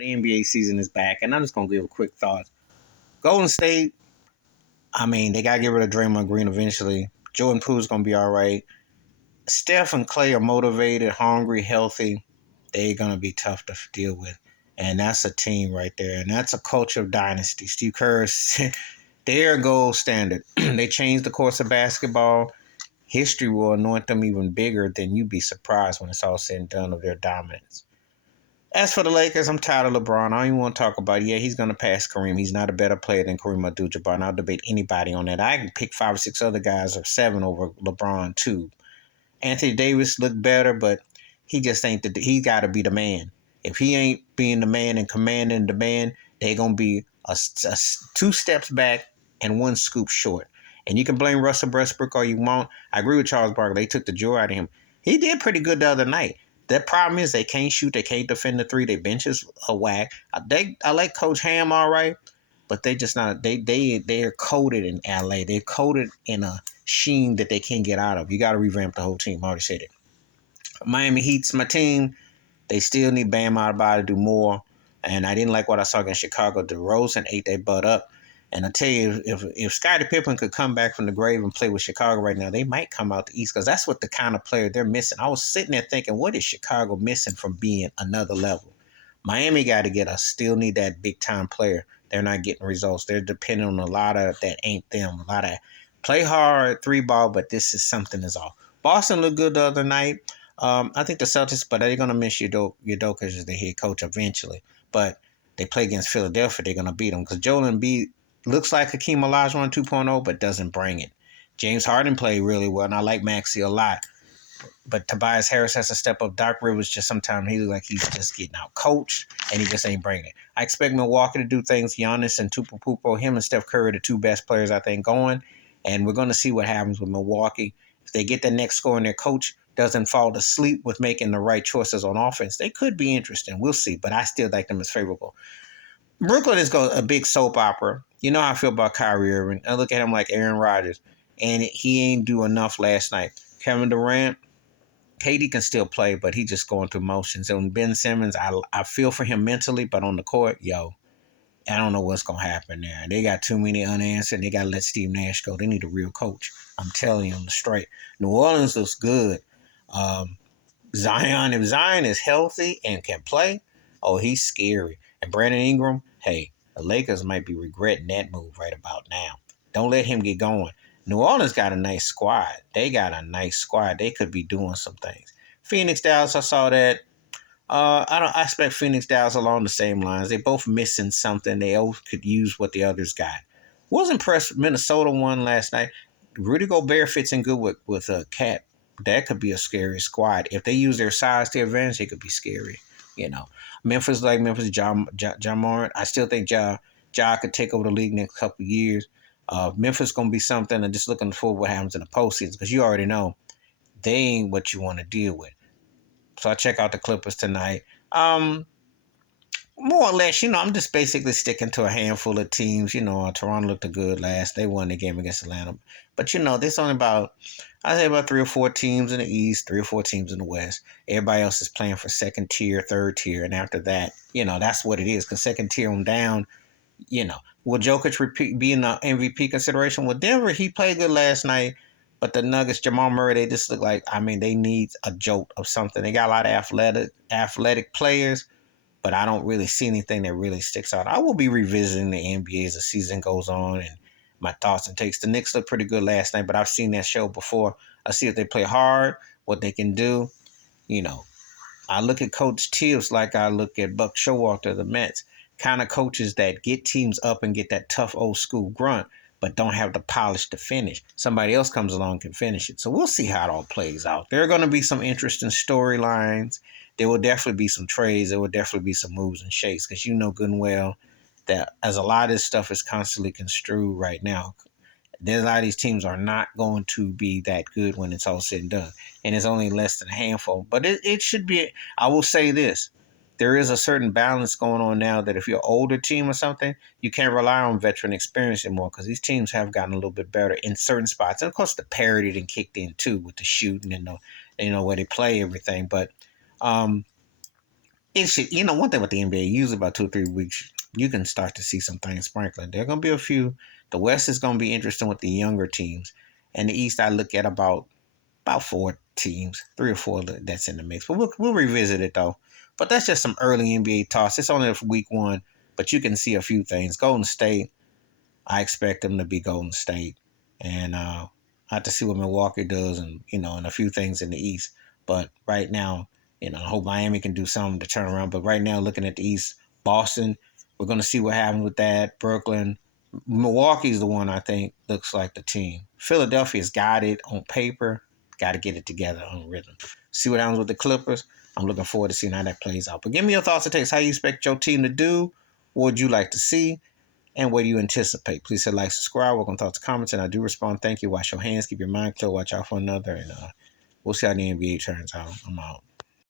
The NBA season is back, and I'm just gonna give a quick thought. Golden State, I mean, they gotta get rid of Draymond Green eventually. Jordan Poole's gonna be all right. Steph and Clay are motivated, hungry, healthy. They're gonna be tough to deal with, and that's a team right there, and that's a culture of dynasty. Steve Kerr's their gold standard. They changed the course of basketball. History will anoint them even bigger than you'd be surprised when it's all said and done of their dominance. As for the Lakers, I'm tired of LeBron. I don't even want to talk about it. Yeah, he's going to pass Kareem. He's not a better player than Kareem Abdul-Jabbar. I'll debate anybody on that. I can pick 5 or 6 other guys or 7 over LeBron, too. Anthony Davis looked better, but he just ain't he got to be the man. If he ain't being the man and commanding the man, they're going to be a 2 steps back and 1 scoop short. And you can blame Russell Westbrook all you want. I agree with Charles Barkley. They took the joy out of him. He did pretty good the other night. The problem is they can't shoot. They can't defend the 3. Their benches are whack. I like Coach Ham all right, but they just not. They're coated in LA. They're coated in a sheen that they can't get out of. You got to revamp the whole team. I already said it. Miami Heat's my team. They still need Bam Adebayo to do more. And I didn't like what I saw against Chicago. DeRozan ate their butt up. And I tell you, if Scottie Pippen could come back from the grave and play with Chicago right now, they might come out the East because that's what the kind of player they're missing. I was sitting there thinking, what is Chicago missing from being another level? Miami got to still need that big-time player. They're not getting results. They're depending on a lot of that ain't them. A lot of play hard, 3-ball, but this is something is off. Boston looked good the other night. I think the Celtics, but they're going to miss Udoka as the head coach eventually. But they play against Philadelphia, they're going to beat them because Joel Embiid looks like Hakeem Olajuwon 2.0, but doesn't bring it. James Harden played really well, and I like Maxey a lot. But Tobias Harris has to step up. Doc Rivers just sometimes he looks like he's just getting out coached, and he just ain't bringing it. I expect Milwaukee to do things. Giannis and Tupupupo, him and Steph Curry, the 2 best players I think going, and we're going to see what happens with Milwaukee. If they get the next score and their coach doesn't fall asleep with making the right choices on offense, they could be interesting. We'll see, but I still like them as favorable. Brooklyn is a big soap opera. You know how I feel about Kyrie Irving. I look at him like Aaron Rodgers, and he ain't do enough last night. Kevin Durant, KD can still play, but he just going through motions. And Ben Simmons, I feel for him mentally, but on the court, I don't know what's going to happen there. They got too many unanswered. They got to let Steve Nash go. They need a real coach. I'm telling you on the straight. New Orleans looks good. Zion, if Zion is healthy and can play, oh, he's scary. And Brandon Ingram, hey, the Lakers might be regretting that move right about now. Don't let him get going. New Orleans got a nice squad. They got a nice squad. They could be doing some things. Phoenix, Dallas, I saw that. I expect Phoenix, Dallas along the same lines. They both missing something. They both could use what the others got. Was impressed. Minnesota won last night. Rudy Gobert fits in good with a Cat. That could be a scary squad. If they use their size to advantage, it could be scary. Memphis, John Morant. I still think Ja could take over the league next couple of years. Memphis going to be something. I'm just looking forward to what happens in the postseason because you already know they ain't what you want to deal with. So I check out the Clippers tonight. More or less, I'm just basically sticking to a handful of teams. Toronto looked good last. They won the game against Atlanta. But, there's only about 3 or 4 teams in the East, 3 or 4 teams in the West. Everybody else is playing for second tier, third tier. And after that, that's what it is. Because second tier on down, will Jokic be in the MVP consideration? Well, Denver, he played good last night. But the Nuggets, Jamal Murray, they just look like, they need a jolt of something. They got a lot of athletic players, but I don't really see anything that really sticks out. I will be revisiting the NBA as the season goes on and my thoughts and takes. The Knicks looked pretty good last night, but I've seen that show before. I see if they play hard, what they can do. I look at Coach Tibbs like I look at Buck Showalter, the Mets, kind of coaches that get teams up and get that tough old school grunt, but don't have the polish to finish. Somebody else comes along and can finish it. So we'll see how it all plays out. There are going to be some interesting storylines. There will definitely be some trades. There will definitely be some moves and shakes because you know good and well that as a lot of this stuff is constantly construed right now, a lot of these teams are not going to be that good when it's all said and done. And it's only less than a handful. But it should be, I will say this. There is a certain balance going on now that if you're an older team or something, you can't rely on veteran experience anymore because these teams have gotten a little bit better in certain spots. And, of course, the parity then kicked in, too, with the shooting and the where they play everything. But it should, you know, one thing about the NBA, usually about 2 or 3 weeks, you can start to see some things sprinkling. There are going to be a few. The West is going to be interesting with the younger teams. And the East, I look at about 4 teams, 3 or 4 that's in the mix. But we'll revisit it though. But that's just some early NBA toss. It's only week 1, but you can see a few things. Golden State, I expect them to be Golden State, and I have to see what Milwaukee does, and and a few things in the East. But right now, I hope Miami can do something to turn around. But right now, looking at the East, Boston, we're going to see what happens with that. Brooklyn, Milwaukee's the one I think looks like the team. Philadelphia's got it on paper, got to get it together on rhythm. See what happens with the Clippers. I'm looking forward to seeing how that plays out. But give me your thoughts and takes. How you expect your team to do? What would you like to see? And what do you anticipate? Please hit like, subscribe, welcome thoughts, comments, and I do respond. Thank you. Wash your hands, keep your mind clear, watch out for another, and we'll see how the NBA turns out. I'm out.